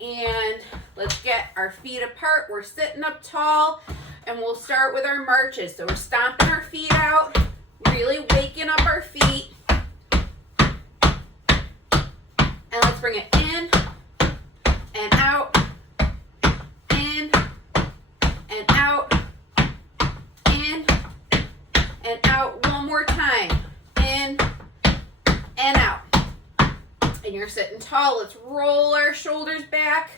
And let's get our feet apart. We're sitting up tall, and we'll start with our marches. So we're stomping our feet out, really waking up our feet. And let's bring it in and out, in and out, in and out. One more time, in and out. And you're sitting tall. Let's roll our shoulders back.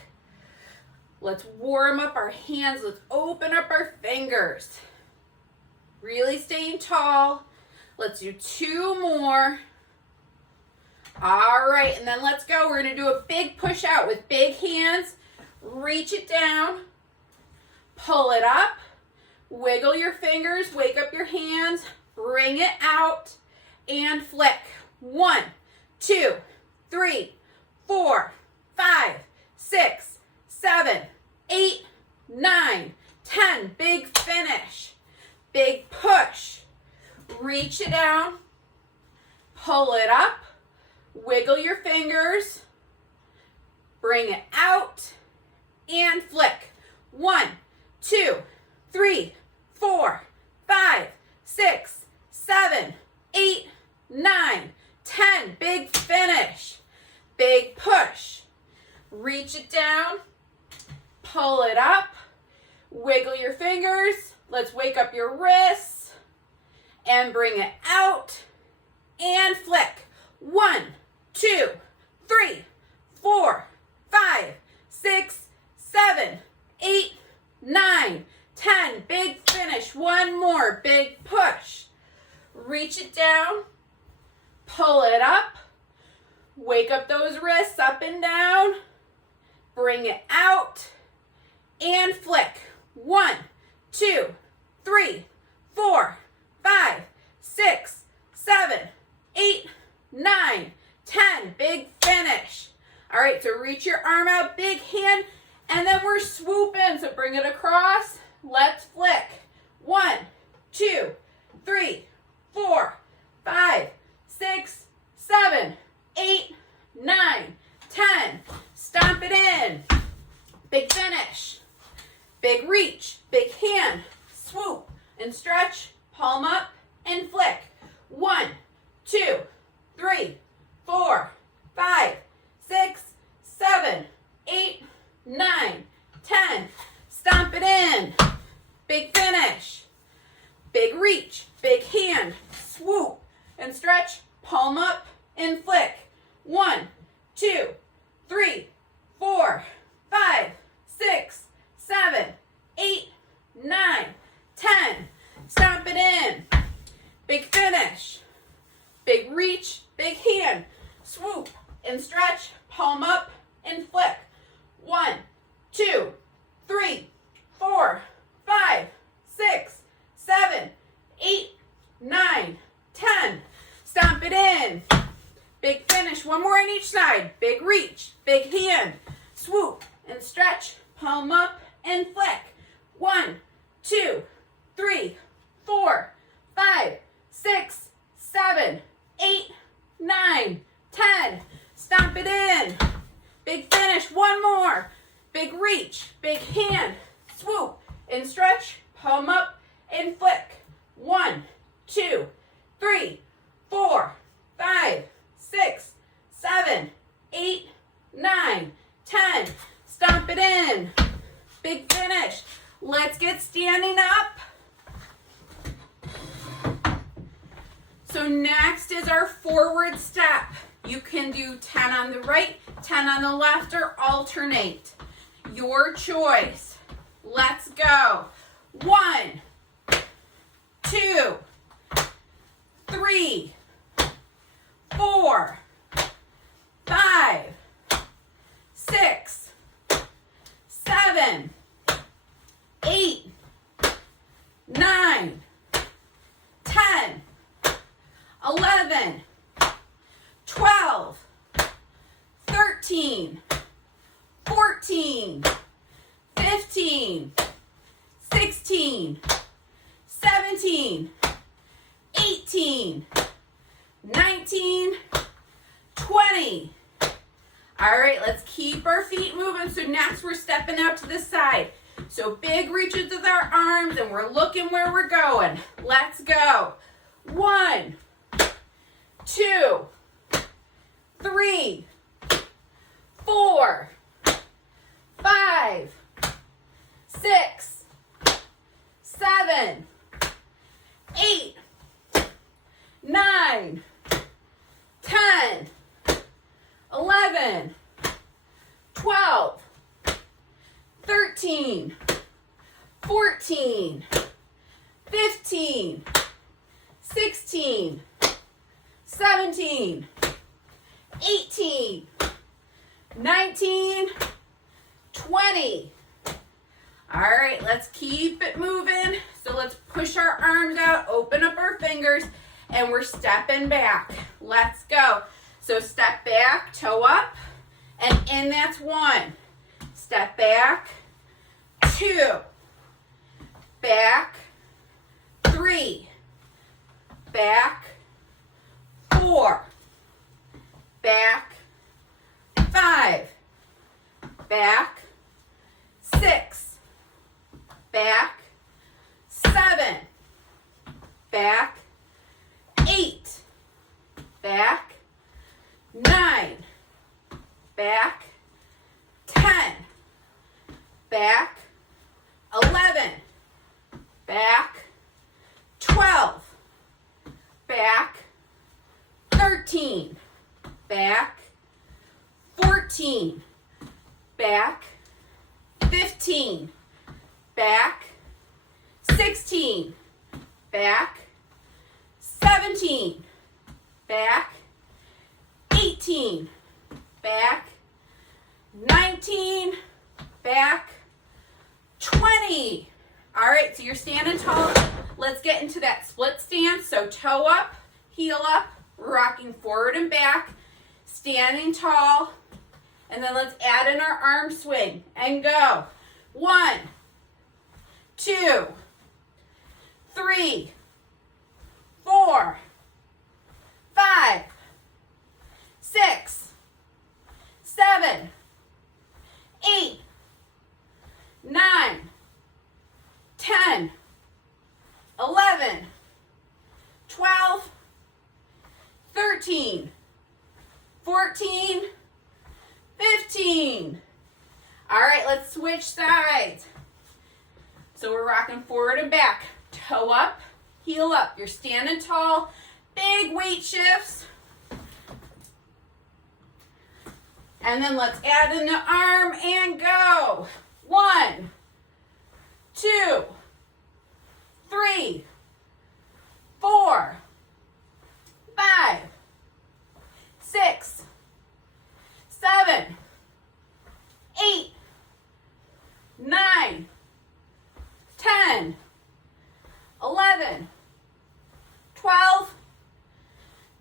Let's warm up our hands. Let's open up our fingers. Really staying tall. Let's do 2 more. All right, and then let's go. We're going to do a big push out with big hands. Reach it down. Pull it up. Wiggle your fingers. Wake up your hands. Bring it out and flick. 1, 2, 3, 4, 5, 6, 7, 8, 9, 10. Big finish. Big push. Reach it down. Pull it up. Wiggle your fingers. Bring it out and flick. 1, 2, 3, 4, 5, 6, 7, 8, 9, 10. Big finish. Big push. Reach it down. Pull it up. Wiggle your fingers. Let's wake up your wrists. And bring it out. And flick. 1, 2, 3, 4, 5, 6, 7, 8, 9, 10. Big finish. One more. Big push. Reach it down. Pull it up. Wake up those wrists up and down. Bring it out. And flick. 1, 2, 3, 4, 5, 6, 7, 8, 9, 10. Big finish. All right, so reach your arm out, big hand, and then we're swooping. So bring it across. Let's flick. 1, 2, 3, 4, 5, 6, 7, 8, 9, 10. Stomp it in. Big finish. Big reach. Big hand. Swoop and stretch. Palm up and flick. 1, 2, 3, 4, 5, 6, 7, 8, 9, 10. Stomp it in. Big finish. Big reach. Big hand. Swoop and stretch. Palm up and flick. 1, 2, 3, 4, 5, 6, 7, 8, 9, 10. Stomp it in. Big finish. Big reach. Big hand. Swoop and stretch. Palm up and flick. 1, 2, 3, 4, 5, 6, 7, 8, 9, 10. Stomp it in. Big finish. One more on each side. Big reach. Big hand. Swoop and stretch. Palm up and flick. 1, 2, 3, 4, 5, 6, 7, 8, 9, 10. Stomp it in. Big finish. One more. Big reach. Big hand. Swoop and stretch. Palm up and flick. 1, 2, 3, 4, 5, 6, 7, 8, 9, 10. Stomp it in. Big finish. Let's get standing up. So next is our forward step. You can do 10 on the right, 10 on the left, or alternate. Your choice. Let's go. 1, 2, 3, 4, 5, 6, 7, 8, 9, 10, 11, 12, 13, 14, 15, 16, 17, 18, 19, 20. All right, let's keep our feet moving. So next we're stepping out to the side. So big reaches with our arms and we're looking where we're going. Let's go. 1, 2, 3, 4, 5, 6, 7, 8, 9, 10, 11, 12, 13, 14, 15, 16, 17, 18, 19, 20. All right, let's keep it moving. So let's push our arms out, open up our fingers, and we're stepping back. Let's go. So step back, toe up, and in, that's 1. Step back, 2, back, 3, back, 4, back, 5, back, 6, back, 7, back, 8, back, 9, back, 10, back, 11, back, 12, back, 13, back, 14, back, 15, back, 16, back, 17, back, 18, back, 19, back, 20. All right, so you're standing tall. Let's get into that split stance. So toe up, heel up, rocking forward and back, standing tall, and then let's add in our arm swing and go. 1, 2, 3, 4, 5, 6, 7, 8, 9, 10, 11, 12, 13, 14, 15. All right, let's switch sides. So we're rocking forward and back. Toe up, heel up. You're standing tall. Big weight shifts. And then let's add in the arm and go. 1, 2, 3, 4, 5, 6, 7, 8, 9, 10, 11, 12,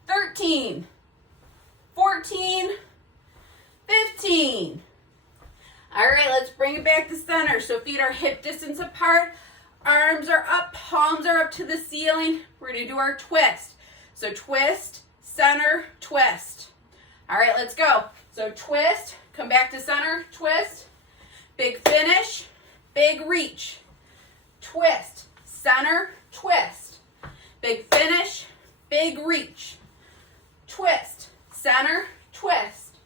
13, 14, 15. All right, let's bring it back to center. So feet are hip distance apart, arms are up, palms are up to the ceiling. We're gonna do our twist. So twist, center, twist. All right, let's go. So twist, come back to center, twist, big finish, big reach, twist, center, twist, big finish, big reach, twist, center, twist,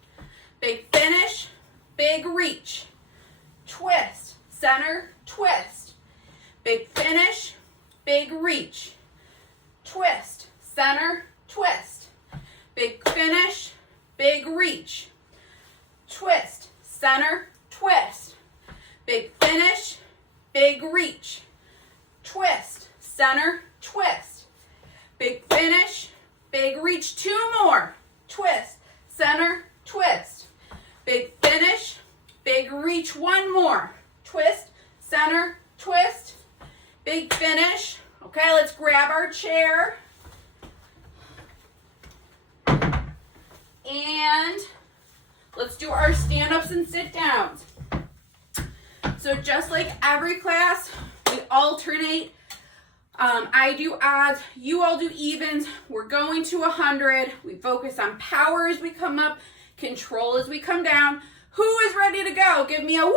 big finish, big reach, twist, center, twist, big finish, big reach, twist, center, twist, big finish, big reach, twist, center, twist, big finish, big reach, twist, center, twist, big finish, big reach. 2 more. Twist, center, twist, big finish, big reach. 1 more. Twist, center, twist, big finish. Okay, let's grab our chair. And let's do our stand-ups and sit-downs. So just like every class, we alternate. I do odds, you all do evens. We're going to 100. We focus on power as we come up, Control as we come down. Who is ready to go? Give me a woo!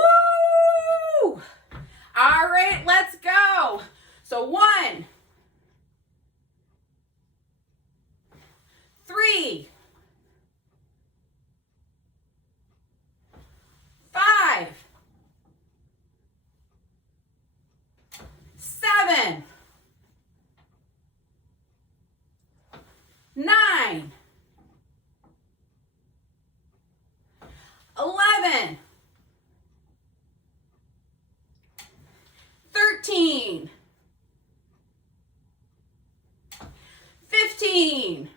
All right, let's go. So 1, 3, 5, 7, 9, 11, 13, 15,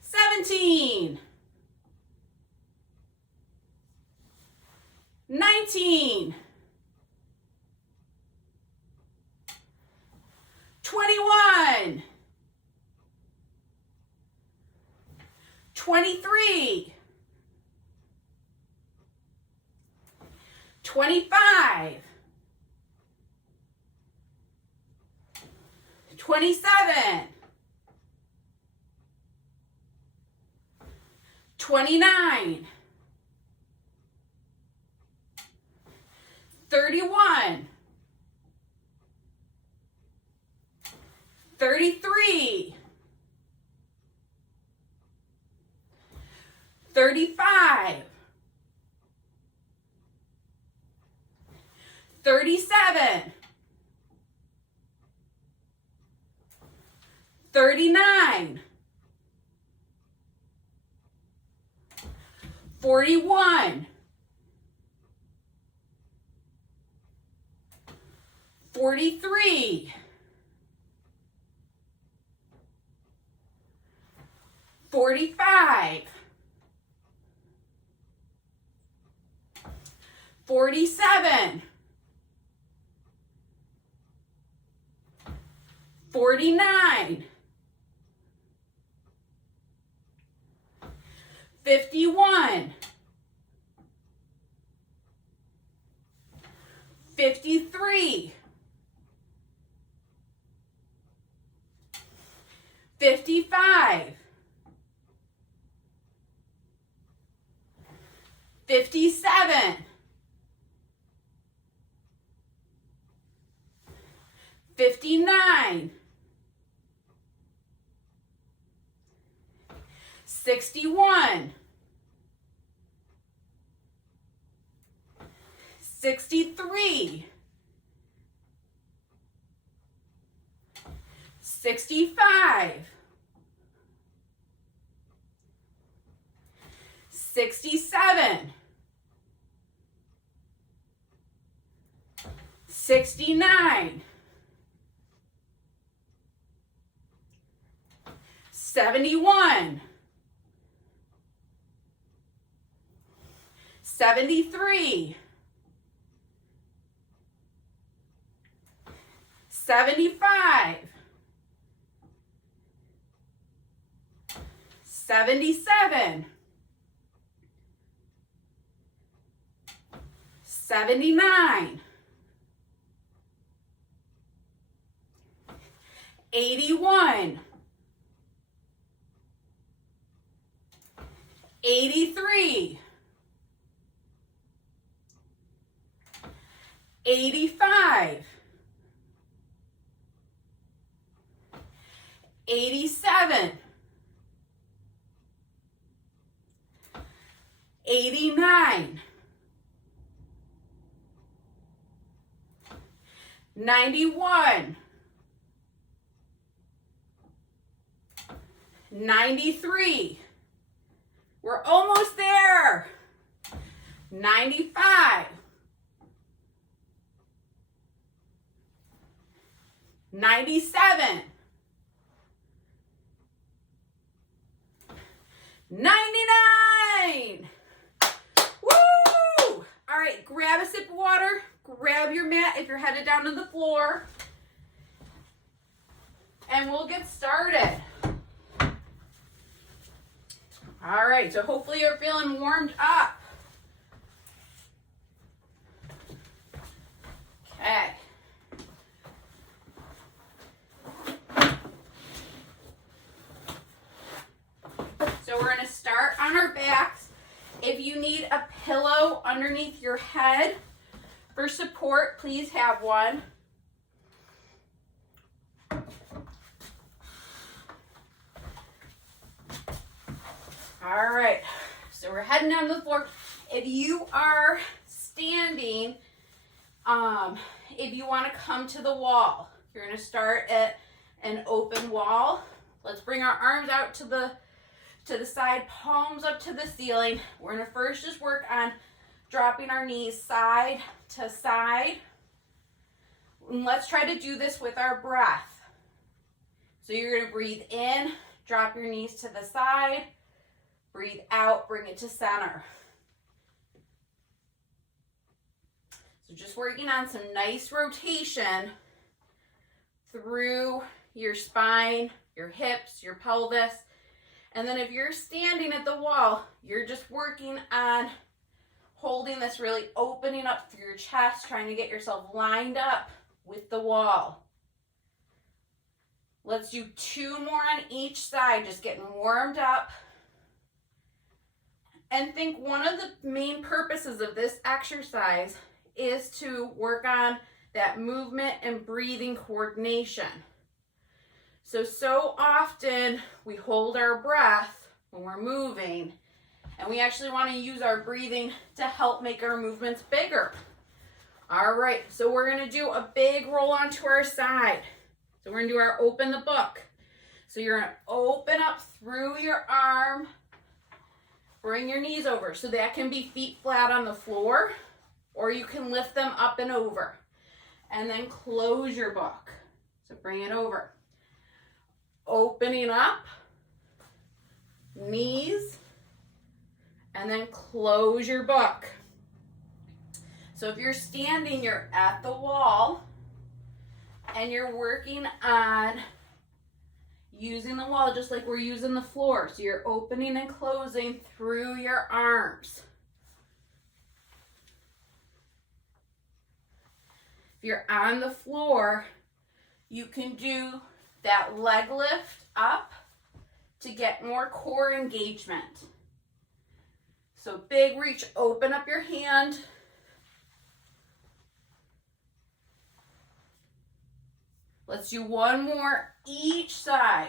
17, 19, 21, 23, 25, 27, 29, 31, 33, 35, 37, 39, 41, 43, 45, 47, 49, 51, 53, 55, 57, 59, 61, 63, 65, 67, 69, 71, 73, 75, 77, 79, 81, 83, 85, 87, 89, 91, 93. We're almost there. 95, 97, 99. Woo! All right, grab a sip of water, grab your mat if you're headed down to the floor, and we'll get started. All right, so hopefully you're feeling warmed up. Okay. If you need a pillow underneath your head for support, please have one. All right, so we're heading down to the floor. If you are standing, if you want to come to the wall, you're going to start at an open wall. Let's bring our arms out to the side, palms up to the ceiling. We're going to first just work on dropping our knees side to side. And let's try to do this with our breath. So you're going to breathe in, drop your knees to the side, breathe out, bring it to center. So just working on some nice rotation through your spine, your hips, your pelvis. And then if you're standing at the wall, you're just working on holding this, really opening up through your chest, trying to get yourself lined up with the wall. Let's do 2 more on each side, just getting warmed up. And think one of the main purposes of this exercise is to work on that movement and breathing coordination. So often we hold our breath when we're moving, and we actually want to use our breathing to help make our movements bigger. All right, so we're going to do a big roll onto our side. So we're going to do our open the book. So you're going to open up through your arm, bring your knees over. So that can be feet flat on the floor, or you can lift them up and over. And then close your book. So bring it over. Opening up, knees, and then close your book. So if you're standing, you're at the wall, and you're working on using the wall just like we're using the floor. So you're opening and closing through your arms. If you're on the floor, you can do that leg lift up to get more core engagement. So big reach, open up your hand. Let's do 1 more each side.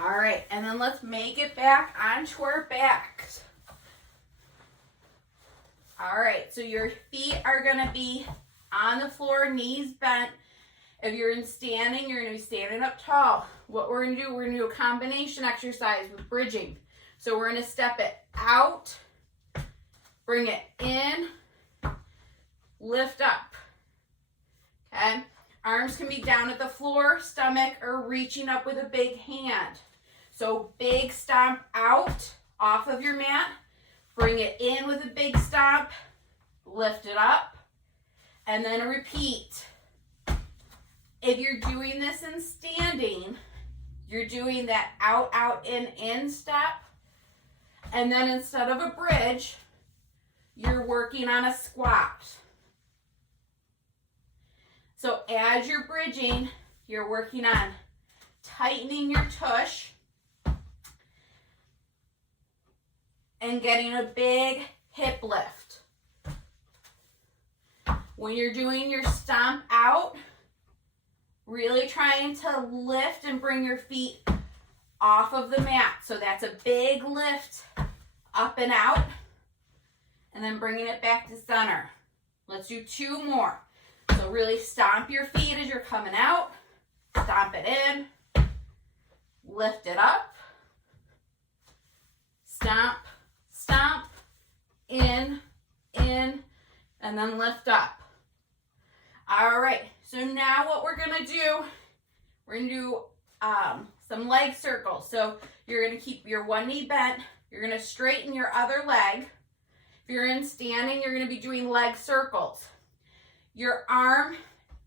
All right, and then let's make it back onto our backs. All right, so your feet are gonna be on the floor, knees bent. If you're in standing, you're gonna be standing up tall. What we're gonna do, we're gonna do a combination exercise with bridging. So we're gonna step it out, bring it in, lift up, okay? Arms can be down at the floor, stomach, or reaching up with a big hand. So big stomp out off of your mat, bring it in with a big stomp, lift it up, and then repeat. If you're doing this in standing, you're doing that out, out, in step. And then instead of a bridge, you're working on a squat. So as you're bridging, you're working on tightening your tush and getting a big hip lift. When you're doing your stomp out, really trying to lift and bring your feet off of the mat. So that's a big lift up and out, and then bringing it back to center. Let's do 2 more. So really stomp your feet as you're coming out, stomp it in, lift it up, stomp, stomp, in, and then lift up. All right, so now what we're gonna do, we're gonna do some leg circles. So you're gonna keep your one knee bent, you're gonna straighten your other leg. If you're in standing, you're gonna be doing leg circles. Your arm,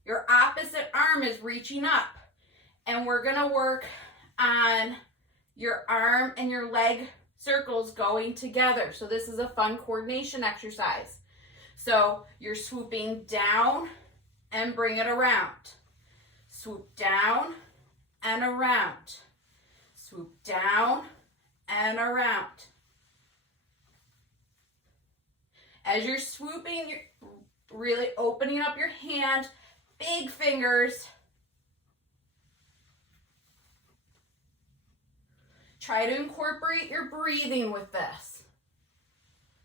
your opposite arm is reaching up, and we're gonna work on your arm and your leg circles going together. So this is a fun coordination exercise. So you're swooping down and bring it around. Swoop down and around. Swoop down and around. As you're swooping, you're really opening up your hand, big fingers. Try to incorporate your breathing with this.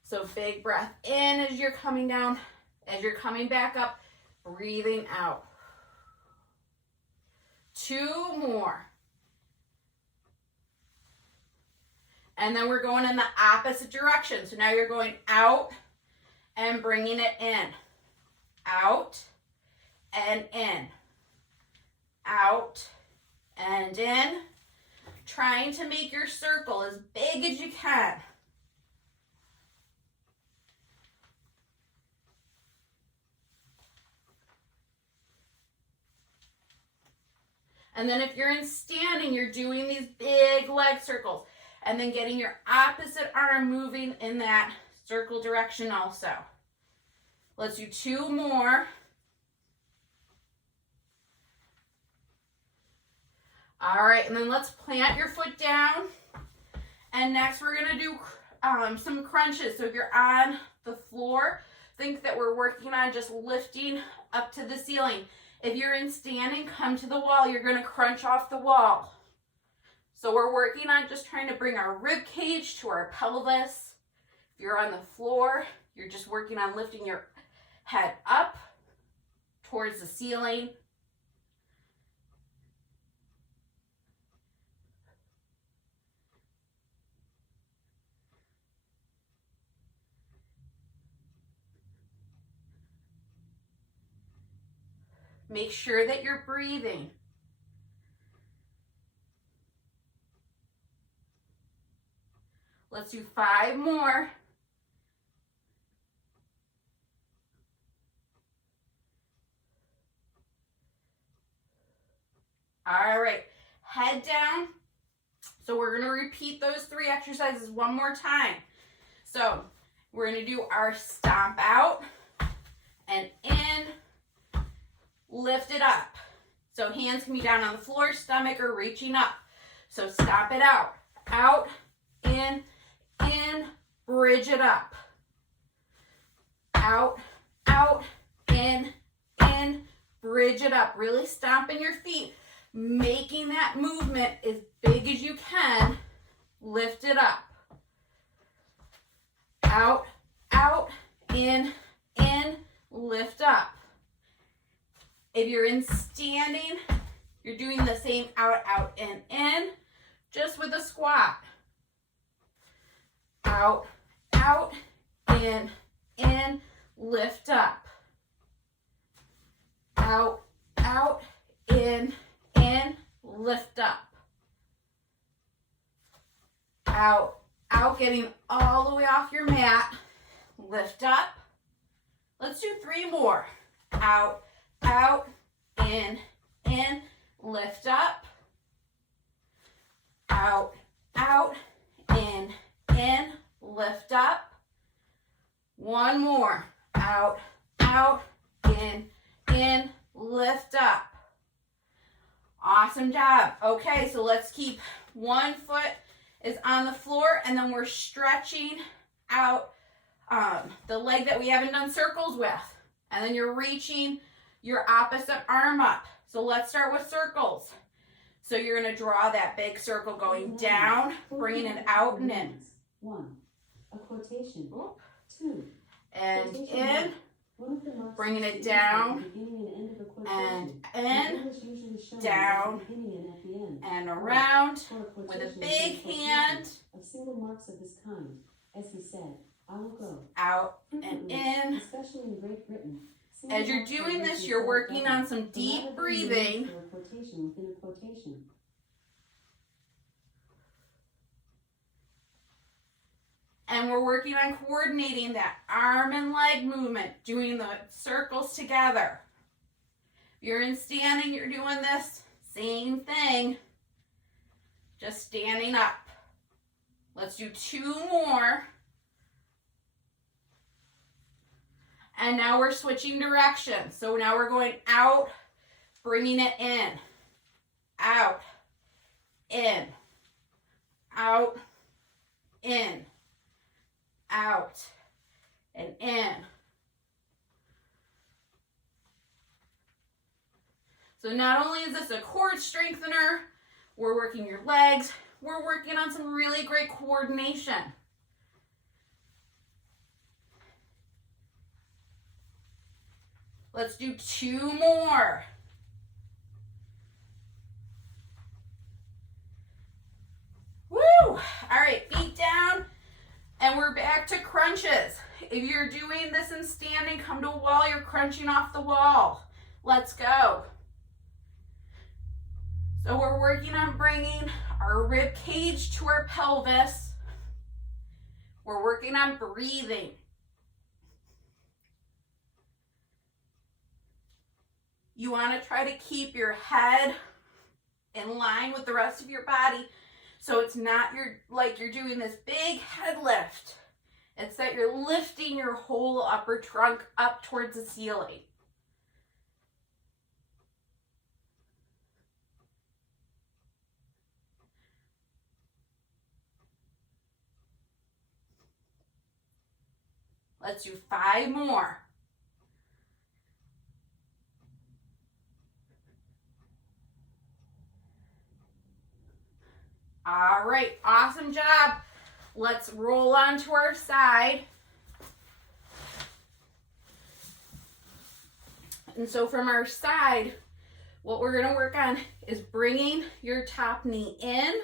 So big breath in as you're coming down, as you're coming back up, breathing out. 2 more. And then we're going in the opposite direction. So now you're going out and bringing it in. Out and in. Out and in. Trying to make your circle as big as you can. And then if you're in standing, you're doing these big leg circles. And then getting your opposite arm moving in that circle direction also. Let's do 2 more. All right, and then let's plant your foot down. And next we're gonna do some crunches. So if you're on the floor, think that we're working on just lifting up to the ceiling. If you're in standing, come to the wall. You're gonna crunch off the wall. So we're working on just trying to bring our rib cage to our pelvis. If you're on the floor, you're just working on lifting your head up towards the ceiling. Make sure that you're breathing. Let's do 5 more. All right, head down. So we're gonna repeat those 3 exercises one more time. So we're gonna do our stomp out and in, lift it up. So hands can be down on the floor, stomach, or reaching up. So stomp it out, in, bridge it up. Out, in, bridge it up. Really stomping your feet, making that movement as big as you can. Lift it up. Out, in, lift up. If you're in standing, you're doing the same out, in, just with a squat. Out, in, lift up. Out, in, lift up. Out, getting all the way off your mat, lift up. Let's do 3 more. Out, in, lift up. Out, in, lift up. 1 more. Out, in, lift up. Awesome job. Okay, so let's keep one foot is on the floor, and then we're stretching out the leg that we haven't done circles with. And then you're reaching your opposite arm up. So let's start with circles. So you're going to draw that big circle going down, bringing it out and in. 1. A quotation. 2. And in, bringing it down, and in, down, and around, with a big hand, of single marks of this kind, as he said, I will go. Out and in. Especially in Great Britain. As you're doing this, you're working on some deep breathing. A quotation within a quotation. And we're working on coordinating that arm and leg movement, doing the circles together. If you're in standing, you're doing this same thing, just standing up. Let's do 2 more. And now we're switching directions. So now we're going out, bringing it in, out, in, out, in, out, and in. So not only is this a core strengthener, we're working your legs, we're working on some really great coordination. Let's do 2 more. Woo! All right, feet down, and we're back to crunches. If you're doing this in standing, come to a wall, you're crunching off the wall. Let's go. So we're working on bringing our rib cage to our pelvis. We're working on breathing. You want to try to keep your head in line with the rest of your body, so it's not like you're doing this big head lift. It's that you're lifting your whole upper trunk up towards the ceiling. Let's do 5 more. All right, awesome job. Let's roll onto our side. And so from our side, what we're going to work on is bringing your top knee in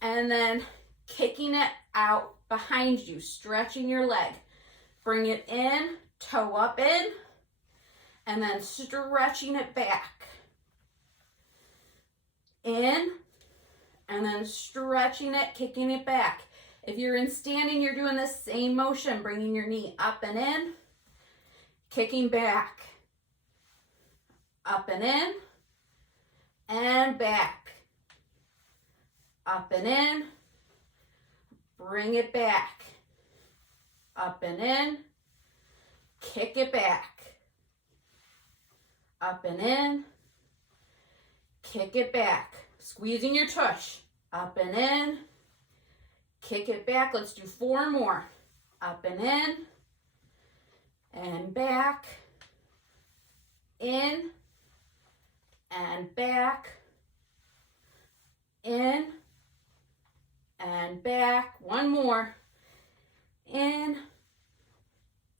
and then kicking it out behind you, stretching your leg. Bring it in, toe up in, and then stretching it back. In, and then stretching it, kicking it back. If you're in standing, you're doing the same motion, bringing your knee up and in, kicking back, up and in, and back, up and in, bring it back, up and in, kick it back, up and in, kick it back, squeezing your tush, up and in, kick it back. Let's do 4 more, up and in, and back, in, and back, in, and back. 1 more, in,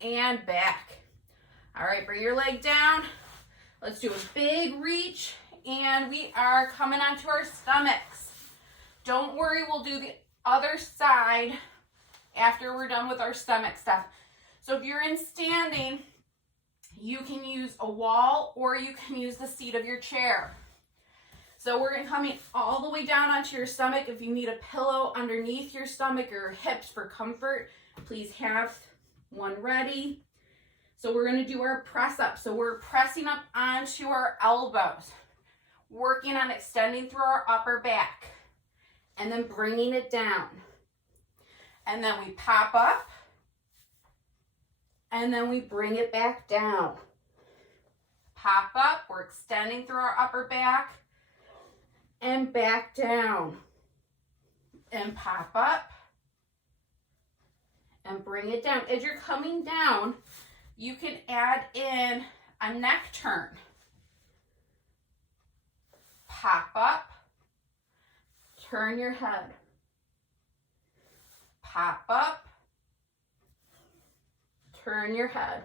and back. All right, bring your leg down. Let's do a big reach, and we are coming onto our stomachs. Don't worry, we'll do the other side after we're done with our stomach stuff. So if you're in standing, you can use a wall or you can use the seat of your chair. So we're coming all the way down onto your stomach. If you need a pillow underneath your stomach or hips for comfort, please have one ready. So we're going to do our press up. So we're pressing up onto our elbows, working on extending through our upper back, and then bringing it down. And then we pop up, and then we bring it back down. Pop up, we're extending through our upper back, and back down. And pop up, and bring it down. As you're coming down, you can add in a neck turn. Pop up, turn your head. Pop up, turn your head.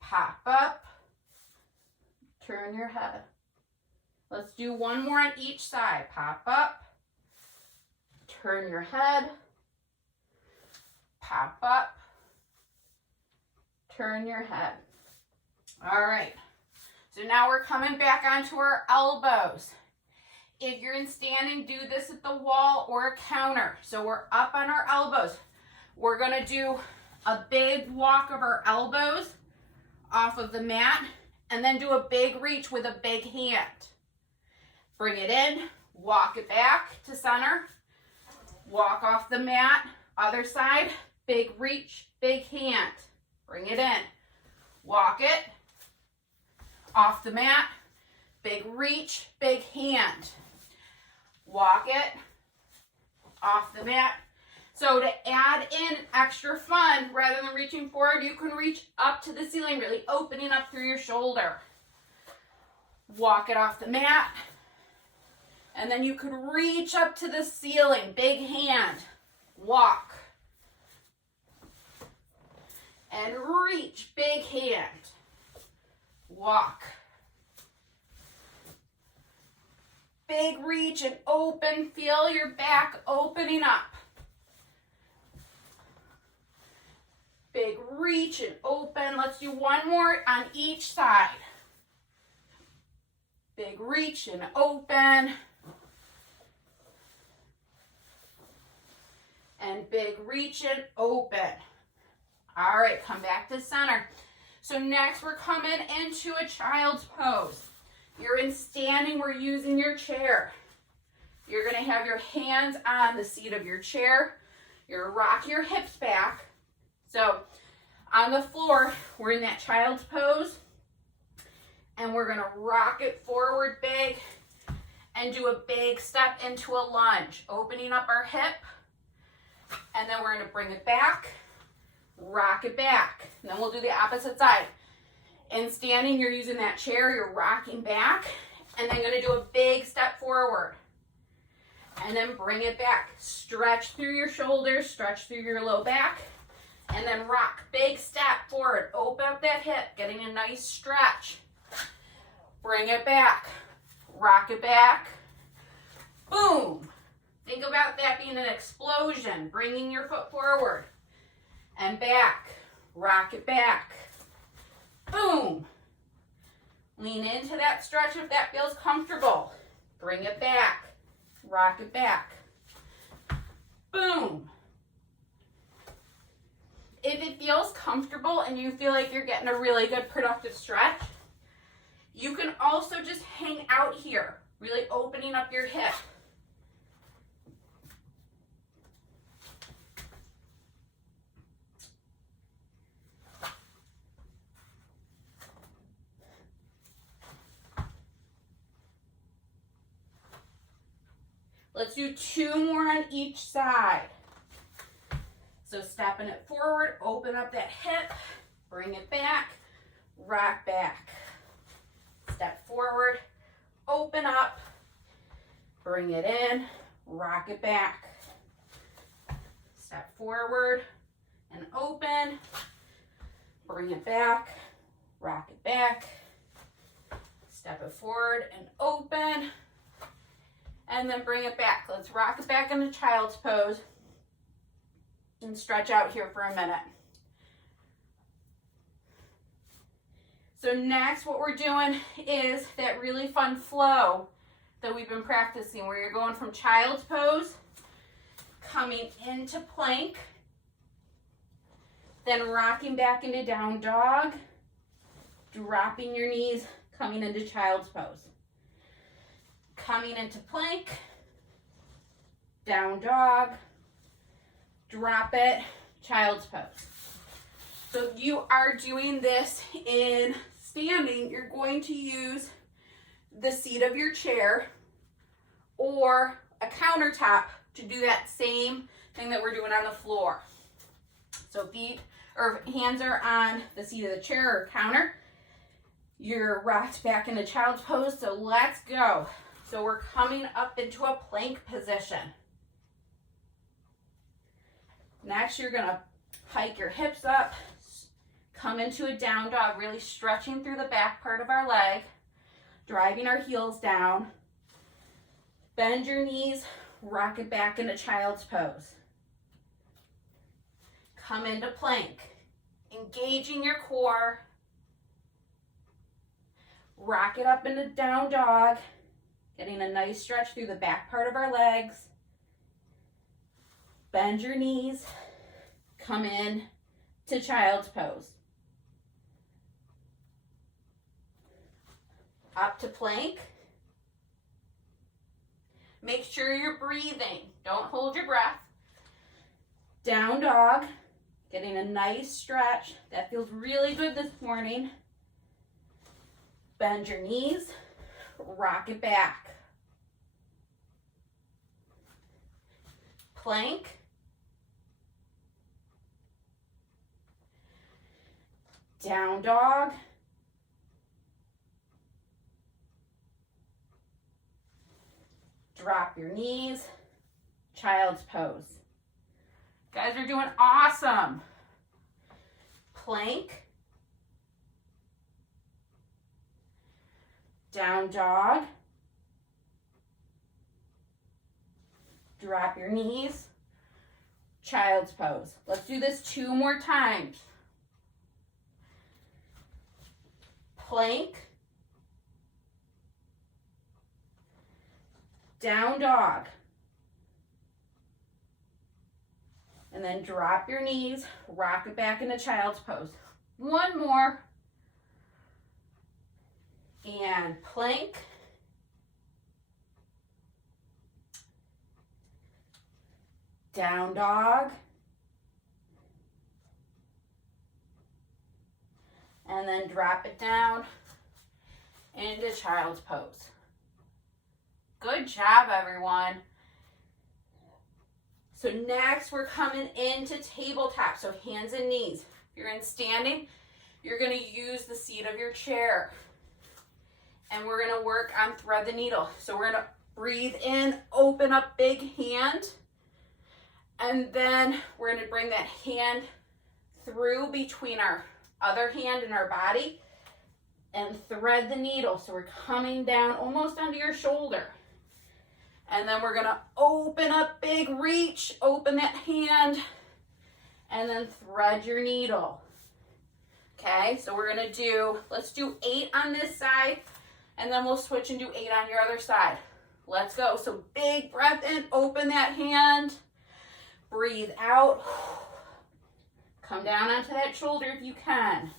Pop up, turn your head. Let's do 1 more on each side. Pop up, turn your head. Pop up, turn your head. All right. So now we're coming back onto our elbows. If you're in standing, do this at the wall or a counter. So we're up on our elbows. We're going to do a big walk of our elbows off of the mat and then do a big reach with a big hand. Bring it in, walk it back to center, walk off the mat, other side, big reach, big hand. Bring it in. Walk it. Off the mat. Big reach, big hand. Walk it. Off the mat. So to add in extra fun, rather than reaching forward, you can reach up to the ceiling, really opening up through your shoulder. Walk it off the mat. And then you could reach up to the ceiling, big hand. Walk. And reach, big hand. Walk. Big reach and open. Feel your back opening up. Big reach and open. Let's do one more on each side. Big reach and open. And big reach and open. All right, come back to center. So next we're coming into a child's pose. You're in standing, we're using your chair. You're gonna have your hands on the seat of your chair. You're gonna rock your hips back. So on the floor, we're in that child's pose. And we're gonna rock it forward big and do a big step into a lunge, opening up our hip. And then we're gonna bring it back, rock it back. And then we'll do the opposite side. In standing, you're using that chair, you're rocking back, and then gonna do a big step forward. And then bring it back. Stretch through your shoulders, stretch through your low back, and then rock. Big step forward, open up that hip, getting a nice stretch. Bring it back, rock it back, boom. Think about that being an explosion, bringing your foot forward and back, rock it back, boom. Lean into that stretch if that feels comfortable. Bring it back, rock it back, boom. If it feels comfortable and you feel like you're getting a really good productive stretch, you can also just hang out here, really opening up your hip. Let's do two more on each side. So stepping it forward, open up that hip, bring it back, rock back. Step forward, open up, bring it in, rock it back. Step forward and open, bring it back, rock it back. Step it forward and open, and then bring it back. Let's rock it back into child's pose and stretch out here for a minute. So next what we're doing is that really fun flow that we've been practicing where you're going from child's pose, coming into plank, then rocking back into down dog, dropping your knees, coming into child's pose. Coming into plank, down dog, drop it, child's pose. So if you are doing this in standing, you're going to use the seat of your chair or a countertop to do that same thing that we're doing on the floor. So feet or hands are on the seat of the chair or counter. You're rocked back into child's pose, so let's go. So we're coming up into a plank position. Next, you're gonna hike your hips up, come into a down dog, really stretching through the back part of our leg, driving our heels down. Bend your knees, rock it back into child's pose. Come into plank, engaging your core. Rock it up into down dog, getting a nice stretch through the back part of our legs. Bend your knees, come in to child's pose. Up to plank. Make sure you're breathing. Don't hold your breath. Down dog, Getting a nice stretch. That feels really good this morning. Bend your knees, rock it back. Plank. Down dog. Drop your knees, child's pose. You guys are doing awesome. Plank. Down dog. Drop your knees, child's pose. Let's do this 2 more times. Plank. Down dog. And then drop your knees, rock it back into child's pose. 1 more. And plank. Down dog. And then drop it down into child's pose. Good job, everyone. So next we're coming into tabletop. So hands and knees. If you're in standing, you're going to use the seat of your chair. And we're going to work on thread the needle. So we're going to breathe in, open up big hand. And then we're going to bring that hand through between our other hand and our body and thread the needle. So we're coming down almost onto your shoulder. And then we're going to open up big reach, open that hand, and then thread your needle. Okay, so we're going to do, let's do 8 on this side, and then we'll switch and do 8 on your other side. Let's go. So big breath in, open that hand, breathe out. Come down onto that shoulder if you can.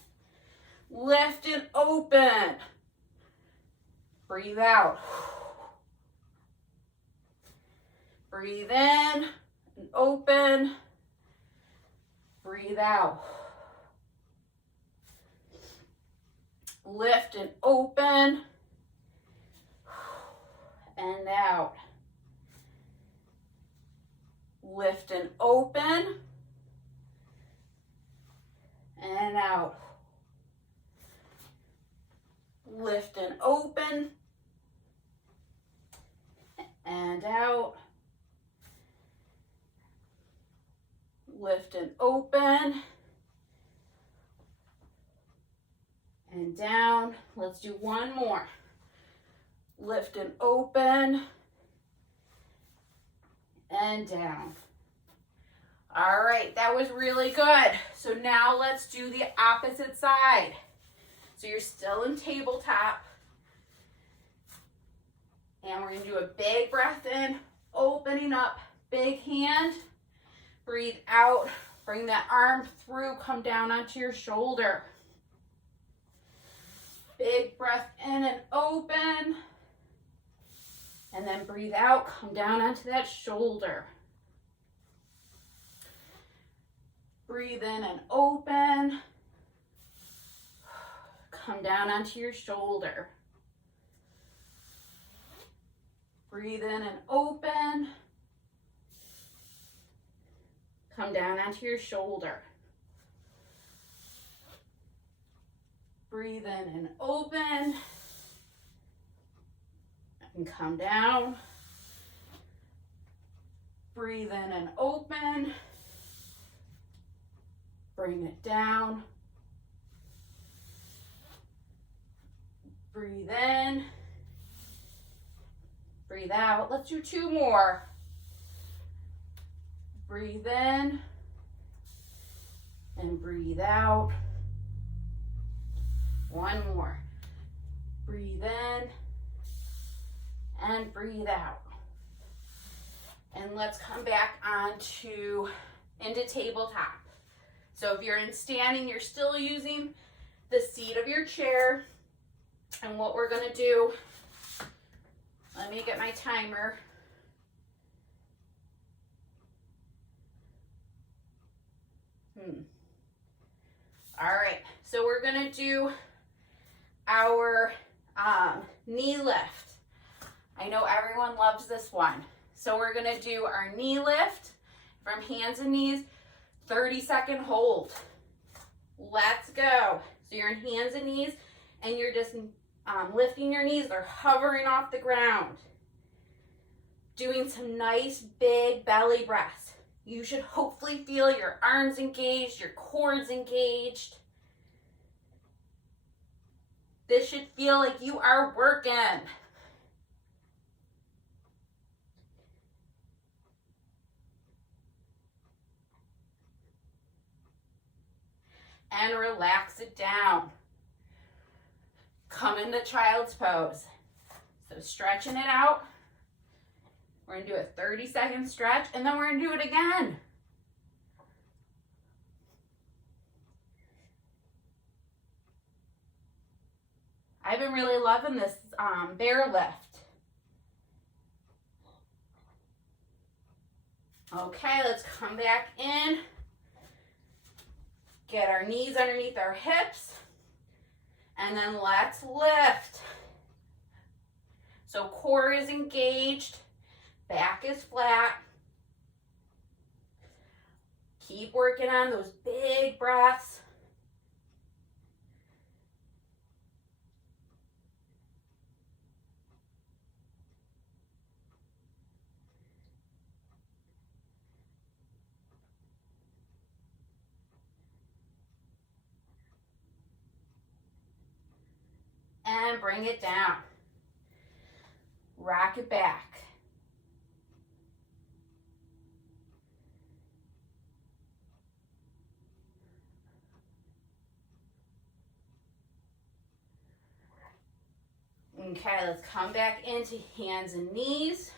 Lift and open. Breathe out. Breathe in and open. Breathe out. Lift and open. And out. Lift and open. And out. Lift and open. And out. Lift and open. And down. Let's do 1 more. Lift and open. And down. All right, that was really good. So now let's do the opposite side. So you're still in tabletop. And we're going to do a big breath in, opening up, big hand. Breathe out, bring that arm through, come down onto your shoulder. Big breath in and open. And then breathe out, come down onto that shoulder. Breathe in and open. Come down onto your shoulder. Breathe in and open. Come down onto your shoulder. Breathe in and open. And come down. Breathe in and open. Bring it down. Breathe in. Breathe out. Let's do 2 more. Breathe in and breathe out. 1 more. Breathe in and breathe out. And let's come back into tabletop. So if you're in standing, you're still using the seat of your chair. And what we're going to do, let me get my timer. All right, so we're gonna do our knee lift. I know everyone loves this one. So we're gonna do our knee lift from hands and knees, 30-second hold. Let's go. So you're in hands and knees and you're just lifting your knees. They're hovering off the ground. Doing some nice big belly breaths. You should hopefully feel your arms engaged, your quads engaged. This should feel like you are working. And relax it down. Come into child's pose. So stretching it out. We're gonna do a 30-second stretch and then we're gonna do it again. I've been really loving this bear lift. Okay, let's come back in. Get our knees underneath our hips. And then let's lift. So core is engaged. Back is flat. Keep working on those big breaths. And bring it down. Rock it back. Okay, let's come back into hands and knees.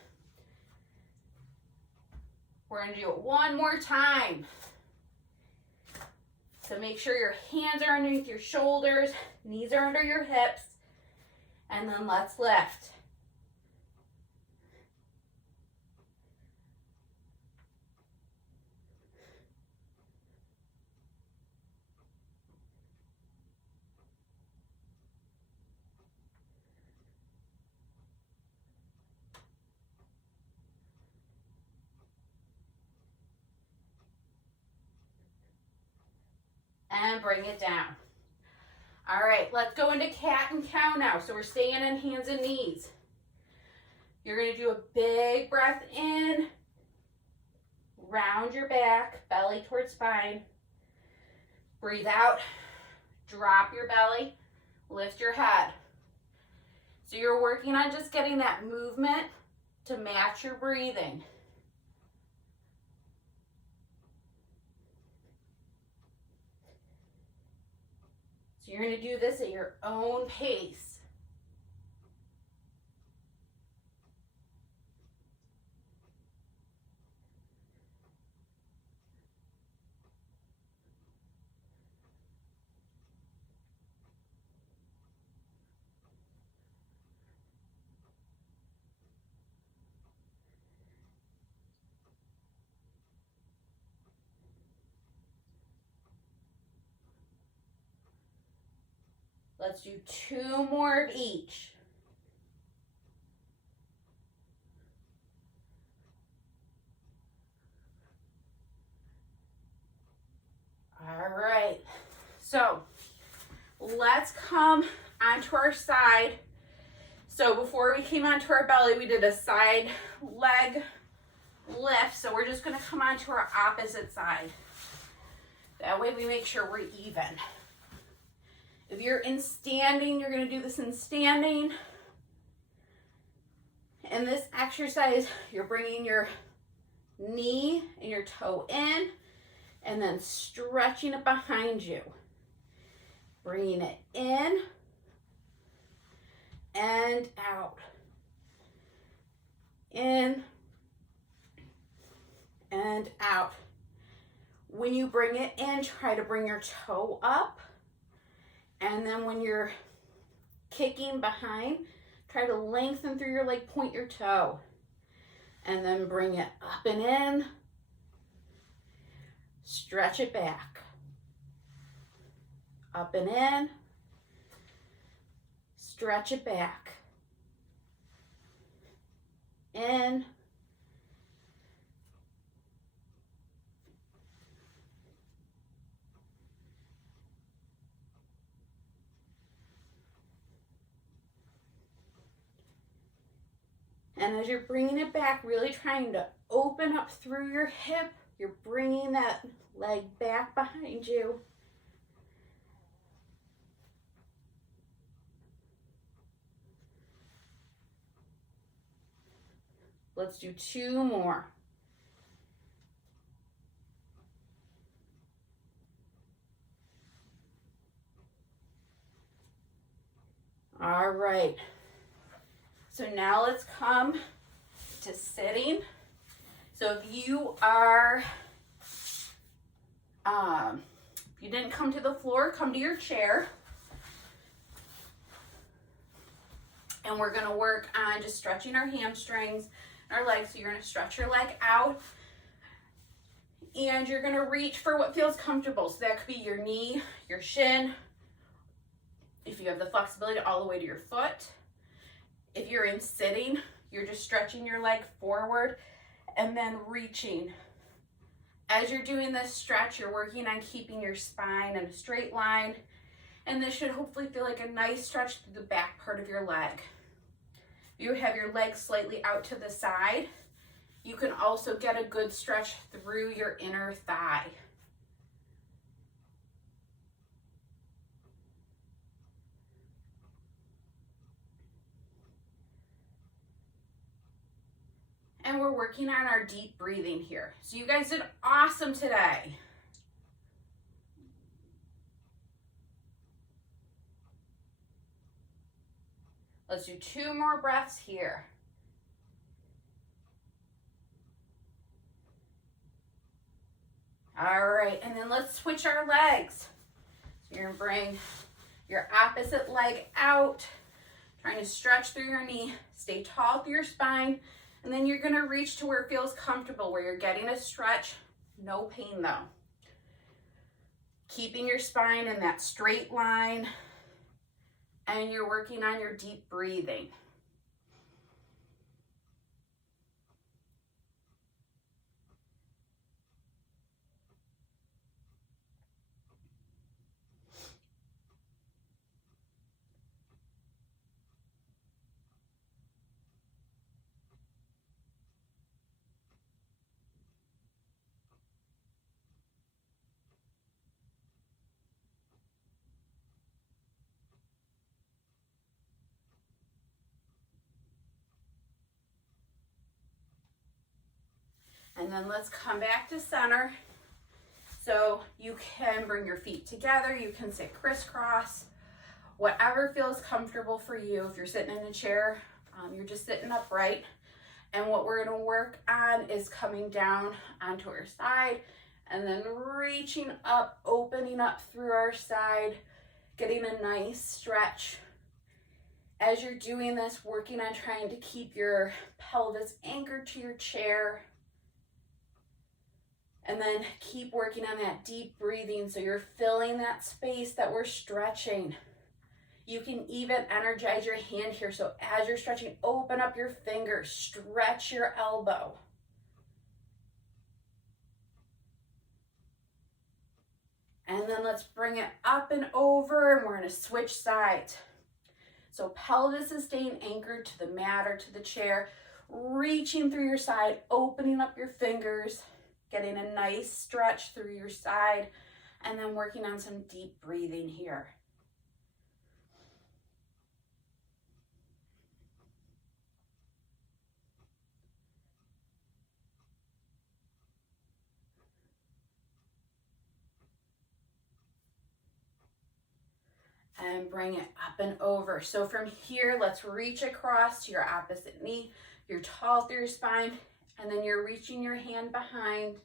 We're going to do it one more time. So make sure your hands are underneath your shoulders, knees are under your hips, and then let's lift. And bring it down. All right, let's go into cat and cow now. So we're staying in hands and knees. You're gonna do a big breath in, round your back, belly towards spine. Breathe out, drop your belly, lift your head. So you're working on just getting that movement to match your breathing. So you're going to do this at your own pace. Let's do 2 more of each. All right, so let's come onto our side. So before we came onto our belly, we did a side leg lift. So we're just gonna come onto our opposite side. That way we make sure we're even. If you're in standing, you're gonna do this in standing. In this exercise, you're bringing your knee and your toe in and then stretching it behind you. Bringing it in and out. In and out. When you bring it in, try to bring your toe up. And then when you're kicking behind, try to lengthen through your leg, point your toe. And then bring it up and in. Stretch it back. Up and in. Stretch it back. In. And as you're bringing it back, really trying to open up through your hip, you're bringing that leg back behind you. Let's do 2 more. All right. So now let's come to sitting. So if you are, if you didn't come to the floor, come to your chair. And we're gonna work on just stretching our hamstrings, our legs. So you're gonna stretch your leg out and you're gonna reach for what feels comfortable. So that could be your knee, your shin, if you have the flexibility all the way to your foot. If you're in sitting, you're just stretching your leg forward and then reaching. As you're doing this stretch, you're working on keeping your spine in a straight line, and this should hopefully feel like a nice stretch through the back part of your leg. You have your legs slightly out to the side. You can also get a good stretch through your inner thigh. And we're working on our deep breathing here. So you guys did awesome today. Let's do 2 more breaths here. All right, and then let's switch our legs. So you're gonna bring your opposite leg out, trying to stretch through your knee, stay tall through your spine, and then you're gonna reach to where it feels comfortable, where you're getting a stretch, no pain though. Keeping your spine in that straight line, and you're working on your deep breathing. And then let's come back to center. So you can bring your feet together, you can sit crisscross, whatever feels comfortable for you. If you're sitting in a chair, you're just sitting upright. And what we're gonna work on is coming down onto our side and then reaching up, opening up through our side, getting a nice stretch. As you're doing this, working on trying to keep your pelvis anchored to your chair. And then keep working on that deep breathing so you're filling that space that we're stretching. You can even energize your hand here. So as you're stretching, open up your fingers, stretch your elbow. And then let's bring it up and over, and we're gonna switch sides. So pelvis is staying anchored to the mat or to the chair, reaching through your side, opening up your fingers, getting a nice stretch through your side, and then working on some deep breathing here. And bring it up and over. So from here, let's reach across to your opposite knee. You're tall through your spine, and then you're reaching your hand behind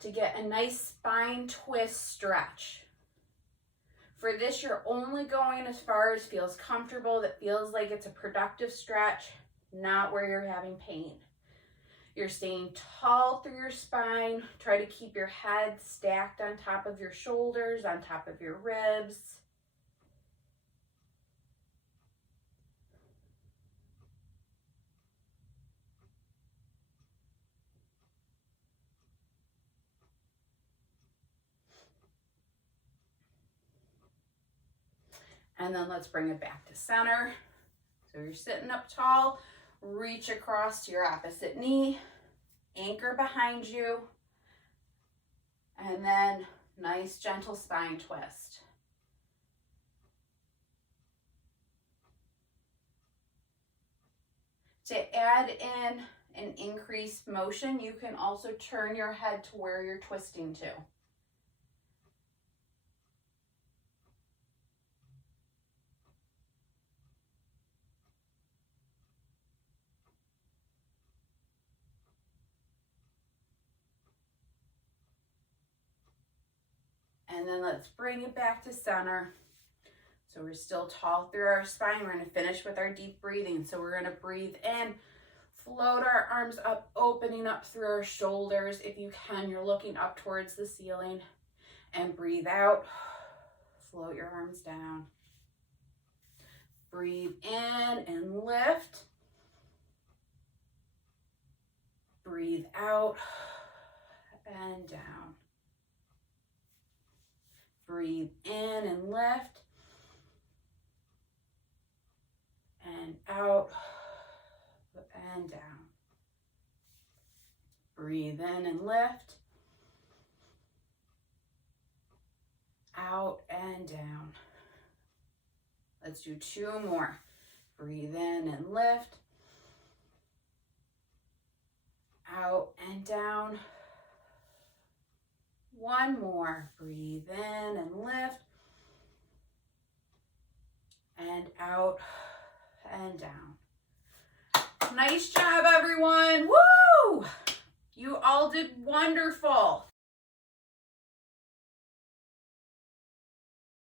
to get a nice spine twist stretch. For this, you're only going as far as feels comfortable, that feels like it's a productive stretch, not where you're having pain. You're staying tall through your spine. Try to keep your head stacked on top of your shoulders, on top of your ribs. And then let's bring it back to center. So you're sitting up tall, reach across to your opposite knee, anchor behind you, and then nice gentle spine twist. To add in an increased motion, you can also turn your head to where you're twisting to. And then let's bring it back to center. So we're still tall through our spine. We're going to finish with our deep breathing. So we're going to breathe in, float our arms up, opening up through our shoulders. If you can, you're looking up towards the ceiling. And breathe out, float your arms down. Breathe in and lift. Breathe out and down. Breathe in and lift. And out and down. Breathe in and lift. Out and down. Let's do 2 more. Breathe in and lift. Out and down. 1 more. Breathe in and lift. And out and down. Nice job, everyone. Woo! You all did wonderful.